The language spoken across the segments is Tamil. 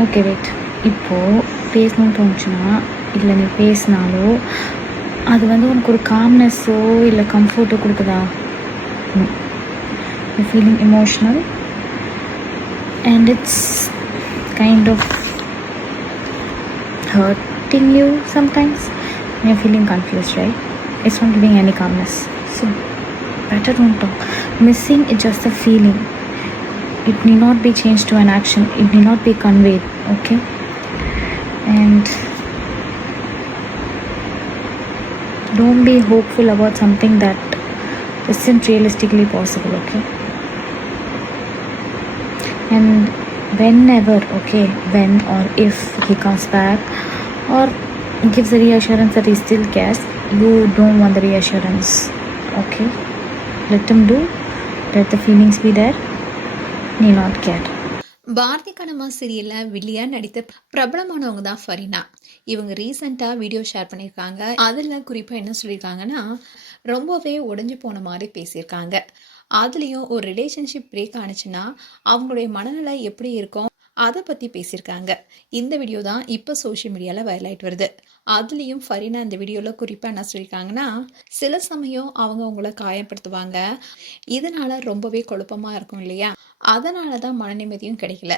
Okay wait. இப்போது பேசணும்னு தோணுச்சுன்னா இல்லை நீ பேசினாலோ அது வந்து உனக்கு ஒரு காம்னஸோ இல்லை கம்ஃபர்ட்டோ கொடுக்குதா? You feeling emotional and it's kind of hurting you sometimes. You're feeling confused, right? It's not giving any calmness. So better don't talk. Missing is just a feeling. It need not be changed to an action. It need not be conveyed. Okay? And don't be hopeful about something that isn't realistically possible. Okay? And whenever, okay, when or if he comes back or gives the reassurance that he still cares, you don't want the reassurance. Okay? Let him do. Let the feelings be there. Need not care. Bharathi Kannamma சீரியலில் வில்லியா நடித்த பிரபலமானவங்க தான் ஃபரீனா. இவங்க ரீசெண்டாக வீடியோ ஷேர் பண்ணியிருக்காங்க. அதில் குறிப்பாக என்ன சொல்லியிருக்காங்கன்னா, ரொம்பவே உடைஞ்சு போன மாதிரி பேசியிருக்காங்க. அதுலேயும் ஒரு ரிலேஷன்ஷிப் பிரேக் ஆனிச்சுன்னா அவங்களுடைய மனநிலை எப்படி இருக்கும் அதை பற்றி பேசியிருக்காங்க. இந்த வீடியோ தான் இப்போ சோஷியல் மீடியாவில் வைரல் ஆகிட்டு வருது. அதுலேயும் ஃபரீனா இந்த வீடியோவில் குறிப்பாக என்ன சொல்லியிருக்காங்கன்னா, சில சமயம் அவங்க உங்களை காயப்படுத்துவாங்க, இதனால் ரொம்பவே குழப்பமாக இருக்கும் இல்லையா, அதனால தான் மன நிம்மதியும் கிடைக்கல,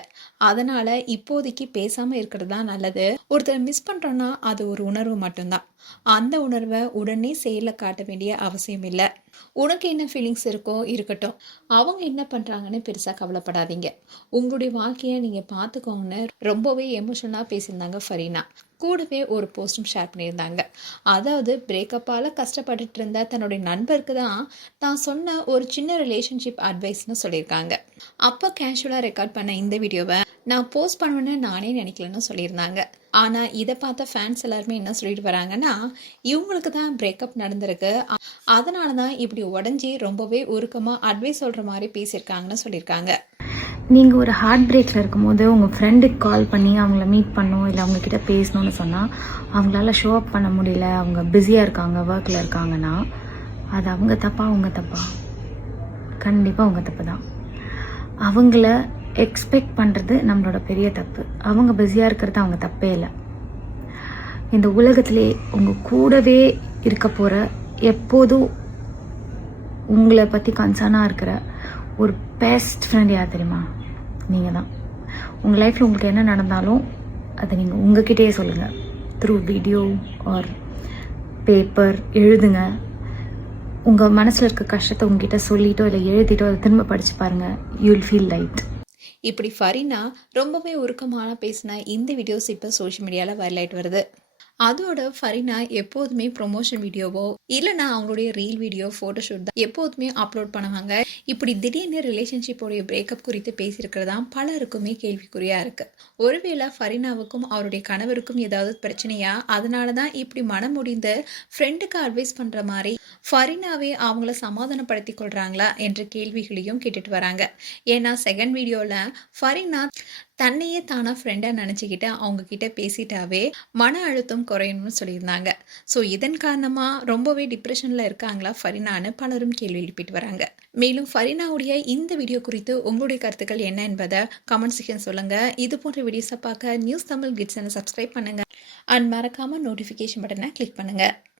அதனால் இப்போதைக்கு பேசாமல் இருக்கிறது தான் நல்லது. ஒருத்தர் மிஸ் பண்ணுறோன்னா அது ஒரு உணர்வு மட்டும்தான், அந்த உணர்வை உடனே செயலில் காட்ட வேண்டிய அவசியம் இல்லை. உனக்கு என்ன ஃபீலிங்ஸ் இருக்கோ இருக்கட்டும், அவங்க என்ன பண்ணுறாங்கன்னு பெருசாக கவலைப்படாதீங்க, உங்களுடைய வாழ்க்கையை நீங்கள் பார்த்துக்கோங்கன்னு ரொம்பவே எமோஷனலாக பேசியிருந்தாங்க ஃபரீனா. கூடவே ஒரு போஸ்டும் ஷேர் பண்ணியிருந்தாங்க. அதாவது பிரேக்கப்பால் கஷ்டப்பட்டுட்டு இருந்த தன்னுடைய நண்பருக்கு தான் சொன்ன ஒரு சின்ன ரிலேஷன்ஷிப் அட்வைஸ்னு சொல்லியிருக்காங்க. அப்போ கேஷுவலாக ரெக்கார்ட் பண்ண இந்த வீடியோவை நான் போஸ்ட் பண்ணுவேன்னு நானே நினைக்கலன்னு சொல்லியிருந்தாங்க. ஆனால் இதை பார்த்த ஃபேன்ஸ் எல்லாருமே என்ன சொல்லிட்டு வராங்கன்னா, இவங்களுக்கு தான் பிரேக்கப் நடந்திருக்கு, அதனால தான் இப்படி உடஞ்சி ரொம்பவே உருக்கமாக அட்வைஸ் சொல்கிற மாதிரி பேசியிருக்காங்கன்னு சொல்லியிருக்காங்க. நீங்கள் ஒரு ஹார்ட் பிரேக்கில் இருக்கும்போது உங்கள் ஃப்ரெண்டுக்கு கால் பண்ணி அவங்கள மீட் பண்ணணும் இல்லை அவங்கக்கிட்ட பேசணும்னு சொன்னால் அவங்களால ஷோ அப் பண்ண முடியல, அவங்க பிஸியாக இருக்காங்க, ஒர்க்கில் இருக்காங்கன்னா அது அவங்க தப்பா அவங்க தப்பா? கண்டிப்பாக அவங்க தப்பு தான். அவங்கள எக்ஸ்பெக்ட் பண்ணுறது நம்மளோட பெரிய தப்பு. அவங்க பிஸியாக இருக்கிறது அவங்க தப்பே இல்லை. இந்த உலகத்திலே உங்கள் கூடவே இருக்க போகிற, எப்போதும் உங்களை பற்றி கன்சர்னாக இருக்கிற ஒரு பெஸ்ட் ஃப்ரெண்ட் யார் தெரியுமா? நீங்கள் தான். உங்கள் லைஃப்பில் உங்களுக்கு என்ன நடந்தாலும் அதை நீங்கள் உங்ககிட்டயே சொல்லுங்கள். த்ரூ வீடியோ ஆர் பேப்பர் எழுதுங்க. உங்கள் மனசில் இருக்க கஷ்டத்தை உங்ககிட்ட சொல்லிட்டோ இல்லை எழுதிட்டோ அதை திரும்ப படித்து பாருங்கள். You will feel light. இப்படி ஃபரீனா ரொம்பவே உருக்கமான பேசின இந்த வீடியோஸ் இப்போ சோஷியல் மீடியாவில் வைரல் ஆகிட்டு வருது. அதோட ஃபரீனா எப்போதுமே ப்ரொமோஷன் வீடியோவோ இல்லைனா அவங்களுடைய ரீல் வீடியோ ஃபோட்டோஷூட் தான் எப்போதுமே அப்லோட் பண்ணுவாங்க. இப்படி திடீர்னு ரிலேஷன்ஷிப்போடைய பிரேக்கப் குறித்து பேசியிருக்கிறதா பலருக்குமே கேள்விக்குறியாக இருக்குது. ஒருவேளை ஃபரீனாவுக்கும் அவருடைய கணவருக்கும் ஏதாவது பிரச்சனையா, அதனால தான் இப்படி மனம் முடிந்து ஃப்ரெண்டுக்கு அட்வைஸ் பண்ணுற மாதிரி ஃபரீனாவே அவங்கள சமாதானப்படுத்தி கொள்கிறாங்களா என்ற கேள்விகளையும் கேட்டுட்டு வராங்க. ஏன்னா செகண்ட் வீடியோவில் ஃபரீனா தன்னையே தானாக ஃப்ரெண்டாக நினச்சிக்கிட்டு அவங்கக்கிட்ட பேசிட்டாவே மன அழுத்தம் குறையணும்னு சொல்லியிருந்தாங்க. ஸோ இதன் காரணமாக ரொம்பவே டிப்ரெஷனில் இருக்காங்களா ஃபரீனான்னு பலரும் கேள்வி எழுப்பிட்டு வராங்க. மேலும் ஃபரீனாவுடைய இந்த வீடியோ குறித்து உங்களுடைய கருத்துக்கள் என்ன என்பதை கமெண்ட் செக்ஷன் சொல்லுங்கள். இது போன்ற வீடியோஸை பார்க்க நியூஸ் தமிழ் கிட்ஸ் சப்ஸ்கிரைப் பண்ணுங்கள் அண்ட் மறக்காமல் நோட்டிஃபிகேஷன் பட்டனை கிளிக் பண்ணுங்கள்.